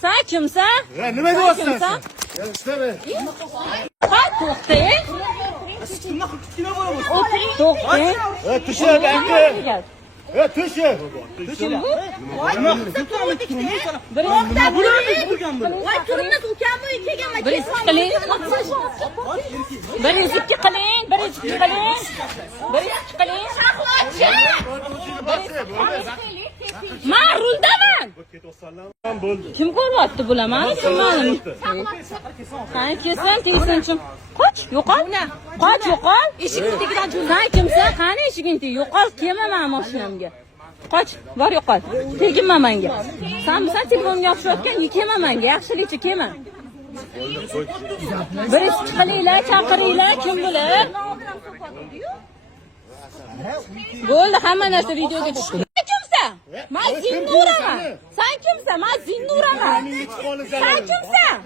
Sen kimsan? Nima deyapsan? Kimsan? Ishlama. Ha, to'xtang. To'xtang. Tushib, aka. Tushib. Birinchi qiling. Men ruldaman. Kim ko'ryapti bularni? Kim ma'lum. Qani kelsin, tegsinchi. Qoch, yo'qol. Qoch, yo'qol. Eshikni tagidan sen kimsan? Qani eshigingni yo'qol, kelma men mashinamga. Qoch, bor yo'qol. Tegma menga. Sen telefonga o'xshatgan, kelma menga, yaxshilikcha kelma. Birinchi qilinglar, chaqiringlar, kim bilan? Bo'ldi, hamma narsa videoga tushdi. Men Zinnuraman. Sen kimsan? Men Zinnuraman. Sen kimsan?